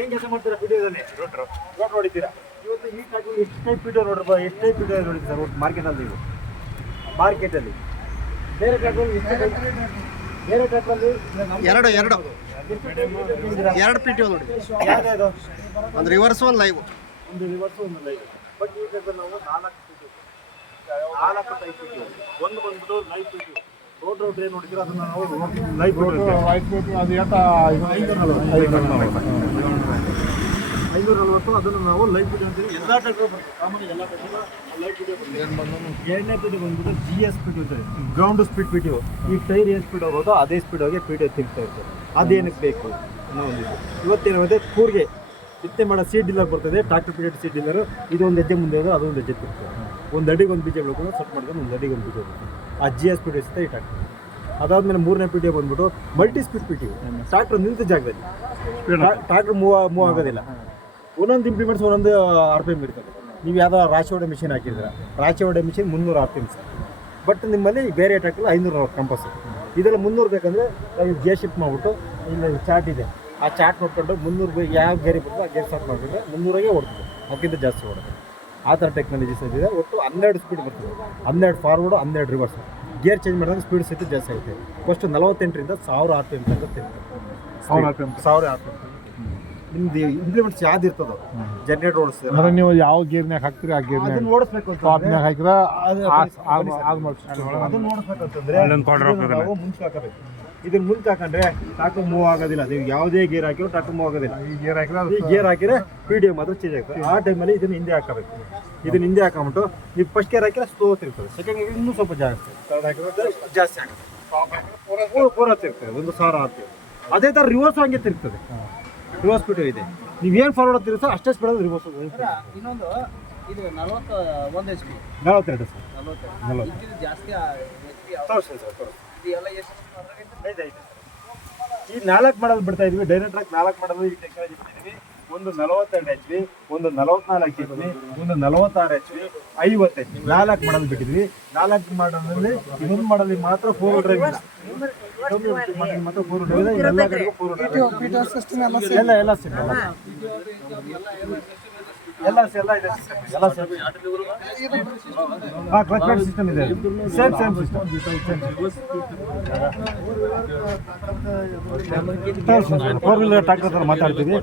ಏನ್ ಕೆಲಸ ಮಾಡ್ತೀರಾ ಪಿಡಿಯೋದಲ್ಲಿ ರೋಡ್ ಹೊಡಿತೀರಾ ಇವತ್ತು ಈ ಟ್ರ್ಯಾಕ್ಟರ್ ಎಷ್ಟು ಟೈಪ್ ಪಿಡಿಯೋ ನೋಡ್ರಪ್ಪ ಎಷ್ಟು ಟೈಪ್ ಪಿಡಿಯೋ ನೋಡಿದ್ರಿ ಸರ್ ಒಟ್ಟು ಮಾರ್ಕೆಟಲ್ಲಿ ನೀವು ಮಾರ್ಕೆಟಲ್ಲಿ ಬೇರೆ ಟ್ರ್ಯಾಕ್ಟರ್ ಎಷ್ಟು ಟೈಪ್ ಬೇರೆ ಟ್ರ್ಯಾಕ್ಟರಲ್ಲಿ ಎರಡು ಪಿ ಟಿ ನೋಡಿ ಯಾವ್ದು ಒಂದು ರಿವರ್ಸ್ ಒಂದು ಲೈವ್ ಒಂದು ರಿವರ್ಸ್ ಒಂದು ಲೈವ್ ಬಟ್ ಈ ಟ್ರ್ಯಾಕ್ಟರ್ ನಾವು ನಾಲ್ಕು ಟೈಪ್ ಪಿಡಿಯೋ ಒಂದು ಬಂದ್ಬಿಟ್ಟು ಲೈವ್ ಪಿಡಿಯೋ ರೋಡ್ ಏನು ನೋಡಿದ್ರೆ ಅದನ್ನ ನಾವು ಲೈವ್ ಪಿಡಿಯೋ ಅದು ಎಷ್ಟು 540 ಅದನ್ನು ನಾವು ಲೈವ್ ಪಿಡಿಯೋ ಅಂತೀವಿ ಎಲ್ಲ ಟ್ರ್ಯಾಕ್ಟರ್ ಬರ್ತದೆ ಕಾಮನ್ ಎಲ್ಲ ಟ್ರ್ಯಾಕ್ಟರ್ ಲೈವ್ ಪಿಡಿಯೋ ಬರ್ತದೆ ಎರಡನೇ ಪಿಡಿಯೋ ಬಂದ್ಬಿಟ್ಟು GS ಪಿಡಿಯೋ ಅಂತಾರೆ ಗ್ರೌಂಡ್ ಸ್ಪೀಡ್ ಪಿಡಿಯೋ ಈ ಟೈರ್ ಏನು ಸ್ಪೀಡ್ ಹೋಗೋದು ಅದೇ ಸ್ಪೀಡ್ ಹೋಗಿ ಪಿಡಿಯೋ ತಿಂತಾ ಇರ್ತದೆ ಅದೇನಕ್ಕೆ ಬೇಕು ಅನ್ನೋ ಒಂದಿದೆ ಇವತ್ತೇನಾಗುತ್ತೆ ಕೂರ್ಗೆ ಬಿತ್ತನೆ ಮಾಡೋ ಸೀಡ್ ಡೀಲರ್ ಬರ್ತದೆ ಟ್ರ್ಯಾಕ್ಟರ್ ಪಿಡಿಯೋ ಸೀಡ್ ಡೀಲರ್ ಇದು ಒಂದು ಹೆಜ್ಜೆ ಮುಂದೆ ಹೋದ್ರೆ ಅದೊಂದು ಹೆಜ್ಜೆ ತಿರ್ತದೆ ಒಂದು ಅಡಿಗೆ ಒಂದು ಬೀಜ ಬೆಳ್ಕೊಂಡು ಸೆಟ್ ಮಾಡ್ಕೊಂಡು ಒಂದು ಅಡಿಗೆ ಒಂದು ಬೀಜ ಬರ್ತದೆ ಆ GS ಪಿಡಿಯೋ ಸಿಗ್ತಾ ಈ ಟ್ರ್ಯಾಕ್ಟರ್ ಅದಾದ್ಮೇಲೆ ಮೂರನೇ ಪಿಡಿಯೋ ಬಂದ್ಬಿಟ್ಟು ಮಲ್ಟಿ ಸ್ಪೀಡ್ ಪಿಡಿಯೋ ಟ್ರ್ಯಾಕ್ಟರ್ ನಿಂತ ಜಾಗದಲ್ಲಿ ಟ್ರ್ಯಾಕ್ಟರ್ ಮೂವ್ ಆಗೋದಿಲ್ಲ ಒಂದೊಂದು ಇಂಪ್ಲಿಮೆಂಟ್ಸ್ ಒಂದೊಂದು RPM ಇರ್ತದೆ ನೀವು ಯಾವುದೋ ರಾಶಿ ಹೊಡೆ ಮಿಷಿನ್ ಹಾಕಿದ್ರೆ ರಾಶಿ ಹೊಡೆ ಮಿಷಿನ್ 300 RPM ಸರ್ ಬಟ್ ನಿಮ್ಮಲ್ಲಿ ಬೇರೆ ಟ್ರ್ಯಾಕ್ಟರ್ 500 ಕಂಪಲ್ಸರಿ ಇದೆಲ್ಲ 300 ಬೇಕಂದರೆ ನಾವು ಗೇರ್ ಶಿಫ್ಟ್ ಮಾಡಿಬಿಟ್ಟು ಇಲ್ಲಿ ಚಾರ್ಟ್ ಇದೆ ಆ ಚಾರ್ಟ್ ನೋಡ್ಕೊಂಡು 300 ಯಾವ ಗೇರಿ ಬರ್ತದೆ ಆ ಗೇರ್ ಸ್ಟಾರ್ಟ್ ಮಾಡಿಬಿಟ್ರೆ 300ಗೆ ಓಡ್ತದೆ ಅದಕ್ಕಿಂತ ಜಾಸ್ತಿ ಓಡುತ್ತೆ ಆ ಥರ ಟೆಕ್ನಾಲಜೀಸ್ ಇದೆ ಒಟ್ಟು 12 ಸ್ಪೀಡ್ ಬರ್ತದೆ 12 ಫಾರ್ವರ್ಡು 12 ರಿವರ್ಸ್ ಗೇರ್ ಚೇಂಜ್ ಮಾಡಿದಾಗ ಸ್ಪೀಡ್ ಸಹಿತ ಜಾಸ್ತಿ ಆಗುತ್ತೆ ಫಸ್ಟ್ 48ರಿಂದ 1000 RPM ತನಕ ತಿಂತಾರೆ 1000 RPM ನಿಮ್ದು ಇಂಪ್ಲಿಮೆಂಟ್ಸ್ ಯಾವ್ದು ಇರ್ತದೋ ಜನರೇಟರ್ ಓಡಿಸ್ತಾರೆ ಅಂದ್ರೆ ನೀವು ಯಾವ ಗೇರ್ನಾಗ ಹಾಕ್ತೀರಿ ಆ ಗೇರ್ನಾಗ ಅದನ್ನ ಓಡಿಸ್ಬೇಕು ಅಂತ ಟಾಪ್ನಾಗ ಹಾಕಿದ್ರೆ ಅದನ್ನ ಓಡಿಸ್ಬೇಕಂತಂದ್ರೆ ನಾವು ಮುಂಚೆ ಹಾಕಬೇಕು ಇದನ್ನ ಮುಂಚೆ ಹಾಕೊಂಡ್ರೆ ಟ್ರ್ಯಾಕ್ಟರ್ ಮೂವ್ ಆಗೋದಿಲ್ಲ ನೀವು ಯಾವುದೇ ಗೇರ್ ಹಾಕಿರೋ ಟ್ರ್ಯಾಕ್ಟರ್ ಮೂವ್ ಆಗೋದಿಲ್ಲ ಈ ಗೇರ್ ಹಾಕಿದ್ರೆ ಈ ಗೇರ್ ಹಾಕಿದ್ರೆ PDO ಮಾತ್ರ ಚೇಂಜ್ ಆಗ್ತದೆ ಆ ಟೈಮಲ್ಲಿ ಇದನ್ನ ಹಿಂದೆ ಹಾಕಬೇಕು ಇದನ್ನ ಹಿಂದೆ ಹಾಕೊಂಬಿಟ್ಟು ನೀವು ಫಸ್ಟ್ ಗೇರ್ ಹಾಕಿದ್ರೆ ಸ್ಲೋ ಇರ್ತದೆ ಸೆಕೆಂಡ್ ಗೇರ್ ಇನ್ನೂ ಸ್ವಲ್ಪ ಜಾಸ್ತಿ ಥರ್ಡ್ ಹಾಕಿದ್ರೆ ಜಾಸ್ತಿ ಆಗುತ್ತೆ ಪೂರ ತಿರ್ತದೆ 1000 ಆಗ್ತದೆ ಅದೇ ಥರ ರಿವರ್ಸ್ ಹಂಗೆ ತಿರ್ತದೆ ರಿವರ್ಸ್ ಸ್ಪೀಡ್ ಇದೆ ನೀವೇನು ಫಾರ್ವರ್ಡ್ ತಿರುಗಿಸೋ ಅಷ್ಟೇ ಸ್ಪೀಡ್ ರಿವರ್ಸ್ ಇನ್ನೊಂದು ಇದು 41 HP 42 ಸರ್ 40 ಇದು ಜಾಸ್ತಿ ತೋರಿಸಿ ಸರ್ ತೋರಿಸಿ ಇದೆಲ್ಲ ಎಷ್ಟು ಈ 4 ಮಾಡಲ್ ಬಿಡ್ತಾ ಇದ್ವಿ ಡೈರೆಕ್ಟ್ ಟ್ರ್ಯಾಕ್ 4 ಮಾಡಲ್ ಈ ಟೆಕ್ನಾಲಜಿ ಬಿಟ್ಟಿದ್ವಿ ಒಂದು 42 HP ಒಂದು 44 HP ಒಂದು 46 HP 50 HP 4 ಮಾಡಲ್ ಬಿಟ್ಟಿದ್ವಿ 4 ಮಾಡಲಲ್ಲಿ ಇನ್ನೊಂದು ಮಾಡಲ್ ಮಾತ್ರ 4 ಡ್ರೈವ್ ಇಲ್ಲ ಮಾತ್ರ 4 ಡ್ರೈವ್ ಇದೆ ಎಲ್ಲ ಕಡೆಗೂ 4 ಡ್ರೈವ್ ಎಲ್ಲ ಸಿಸ್ಟಮ್ ಎಲ್ಲ ಇದೆ ಎಲ್ಲ ಕ್ಲಚ್ ಪ್ಯಾಡ್ ಸಿಸ್ಟಮ್ ಇದೆ same system four wheeler tractor ಹತ್ರ ಮಾತಾಡ್ತೀವಿ